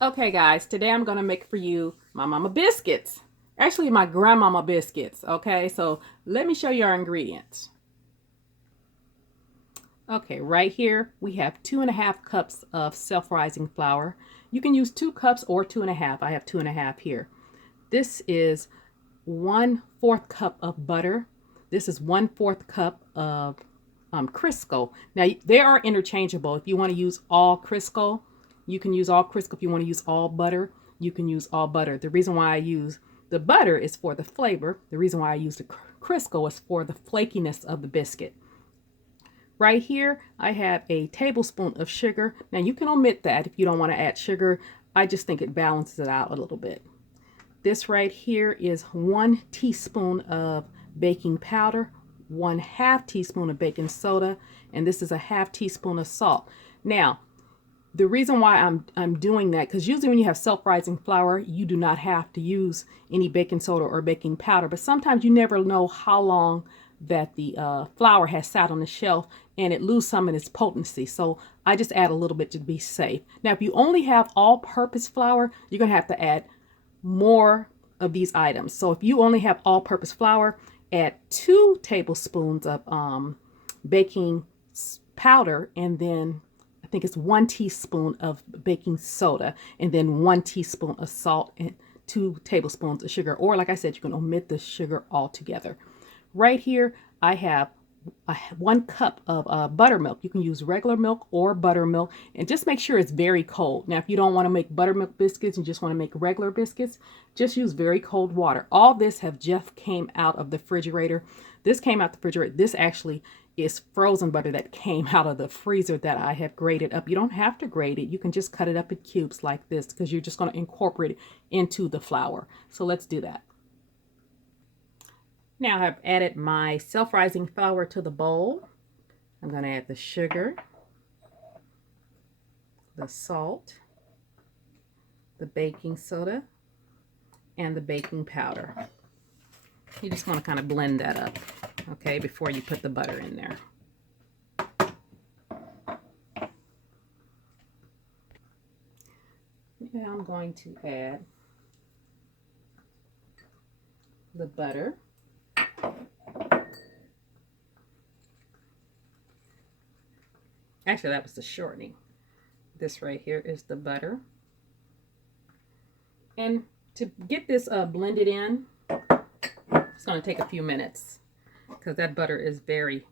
Okay guys, today I'm gonna make for you my mama biscuits. Actually my grandmama biscuits, okay? So let me show you our ingredients. Okay, right here we have 2.5 cups of self-rising flour. You can use 2 cups or 2.5. I have 2.5 here. This is 1/4 cup of butter. This is 1/4 cup of Crisco. Now they are interchangeable. If you want to use all Crisco, you can use all Crisco. If you want to use all butter, you can use all butter. The reason why I use the butter is for the flavor. The reason why I use the Crisco is for the flakiness of the biscuit. Right here, I have a tablespoon of sugar. Now you can omit that if you don't want to add sugar. I just think it balances it out a little bit. This right here is 1 teaspoon of baking powder, 1/2 teaspoon of baking soda, and this is a 1/2 teaspoon of salt. Now, the reason why I'm doing that, because usually when you have self-rising flour, you do not have to use any baking soda or baking powder, but sometimes you never know how long that the flour has sat on the shelf and it loses some of its potency. So I just add a little bit to be safe. Now, if you only have all-purpose flour, you're going to have to add more of these items. So if you only have all-purpose flour, add 2 tablespoons of baking powder, and then I think it's 1 teaspoon of baking soda, and then 1 teaspoon of salt, and 2 tablespoons of sugar. Or like I said, you can omit the sugar altogether. Right here, I have 1 cup of buttermilk. You can use regular milk or buttermilk, and just make sure it's very cold. Now, if you don't want to make buttermilk biscuits and just want to make regular biscuits, just use very cold water. All this have just came out of the refrigerator. This came out the refrigerator. This actually is frozen butter that came out of the freezer that I have grated up. You don't have to grate it. You can just cut it up in cubes like this because you're just going to incorporate it into the flour. So let's do that. Now I've added my self-rising flour to the bowl. I'm going to add the sugar, the salt, the baking soda, and the baking powder. You just want to kind of blend that up, okay, before you put the butter in there. Now I'm going to add the butter. Actually, that was the shortening. This right here is the butter. And to get this blended in, it's going to take a few minutes because that butter is very,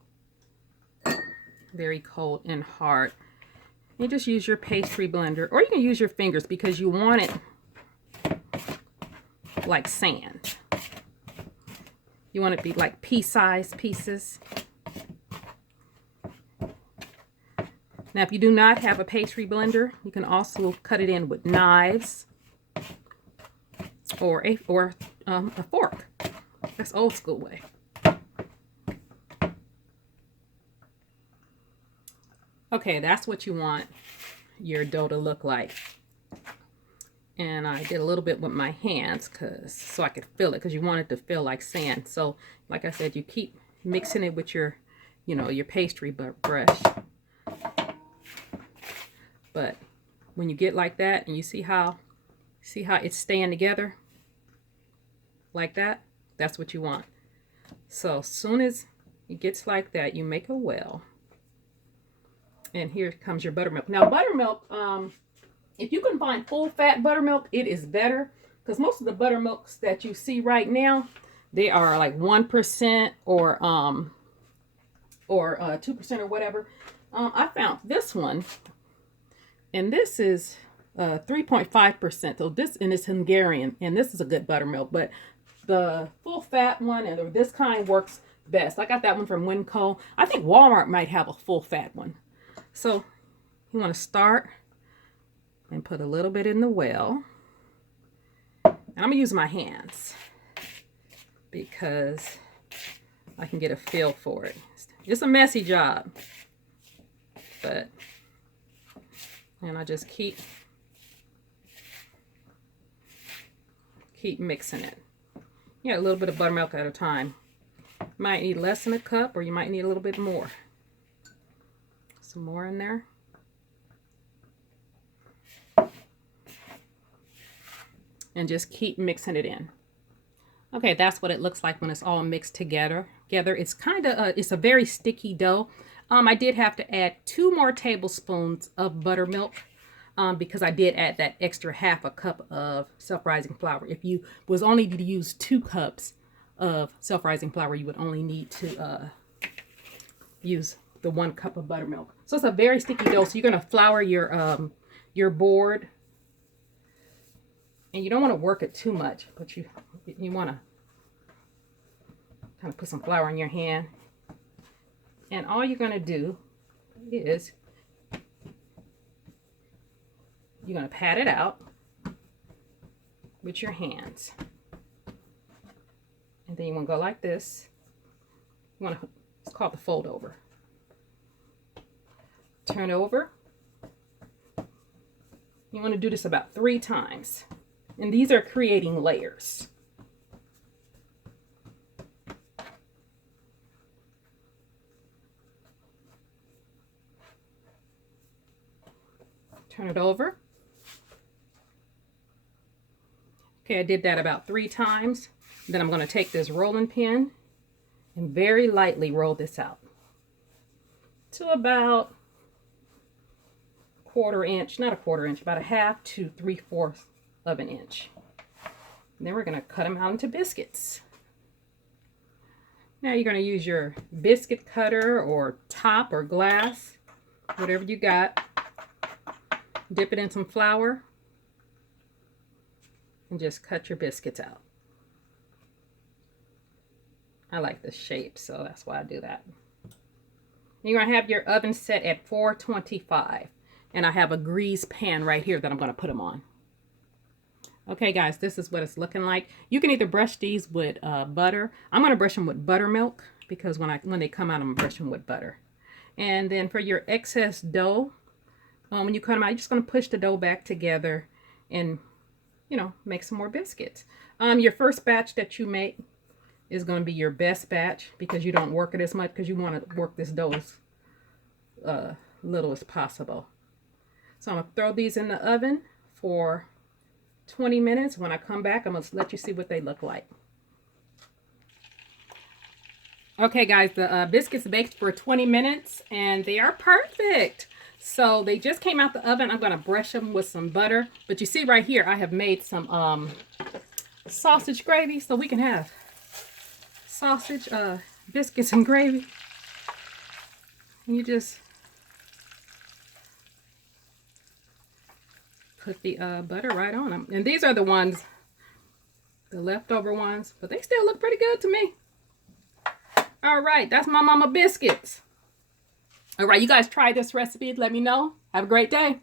very cold and hard. You just use your pastry blender, or you can use your fingers because you want it like sand. You want it to be like pea-sized pieces. Now, if you do not have a pastry blender, you can also cut it in with knives or a fork. That's old school way. Okay, that's what you want your dough to look like. And I did a little bit with my hands so I could feel it, because you want it to feel like sand. So, like I said, you keep mixing it with your, your pastry brush. But when you get like that and you see how it's staying together like that, that's what you want. So as soon as it gets like that, you make a well. And here comes your buttermilk. Now buttermilk, if you can find full fat buttermilk, it is better, because most of the buttermilks that you see right now, they are like 1% or 2% or whatever. I found this one. And this is 3.5%. So this, and it's Hungarian, and this is a good buttermilk. But the full fat one and this kind works best. I got that one from Winco. I think Walmart might have a full fat one. So you want to start and put a little bit in the well. And I'm going to use my hands because I can get a feel for it. It's a messy job, but... And I just keep mixing it. A little bit of buttermilk at a time. You might need less than a cup, or you might need a little bit more. Some more in there. and just keep mixing it in. Okay, that's what it looks like when it's all mixed together. It's kind of it's a very sticky dough. I did have to add 2 more tablespoons of buttermilk because I did add that extra ½ a cup of self-rising flour. If you was only to use 2 cups of self-rising flour, you would only need to use the 1 cup of buttermilk. So it's a very sticky dough. So you're going to flour your board, and you don't want to work it too much, but you want to kind of put some flour in your hand. And all you're going to do is you're going to pat it out with your hands. And then you want to go like this. You want to, it's called the fold over. Turn over. You want to do this about 3 times. And these are creating layers. Turn it over. Okay, I did that about 3 times. Then I'm going to take this rolling pin and very lightly roll this out to about 1/4 inch, not a 1/4 inch, about a 1/2 to 3/4 of an inch. And then we're going to cut them out into biscuits. Now you're going to use your biscuit cutter or top or glass, whatever you got. Dip it in some flour and just cut your biscuits out. I like this shape, so that's why I do that. You're going to have your oven set at 425, and I have a greased pan right here that I'm going to put them on. Okay guys, this is what it's looking like. You can either brush these with butter. I'm going to brush them with buttermilk because when they come out, I'm going to brush them with butter. And then for your excess dough, when you cut them out, you're just going to push the dough back together and, you know, make some more biscuits. Your first batch that you make is going to be your best batch because you don't work it as much because you want to work this dough as little as possible. So I'm going to throw these in the oven for 20 minutes. When I come back, I'm going to let you see what they look like. Okay guys, the biscuits baked for 20 minutes and they are perfect. So they just came out the oven. I'm going to brush them with some butter. But you see right here, I have made some sausage gravy. So we can have sausage, biscuits and gravy. And you just put the butter right on them. And these are the ones, the leftover ones. But they still look pretty good to me. All right, that's my mama biscuits. All right, you guys try this recipe. Let me know. Have a great day.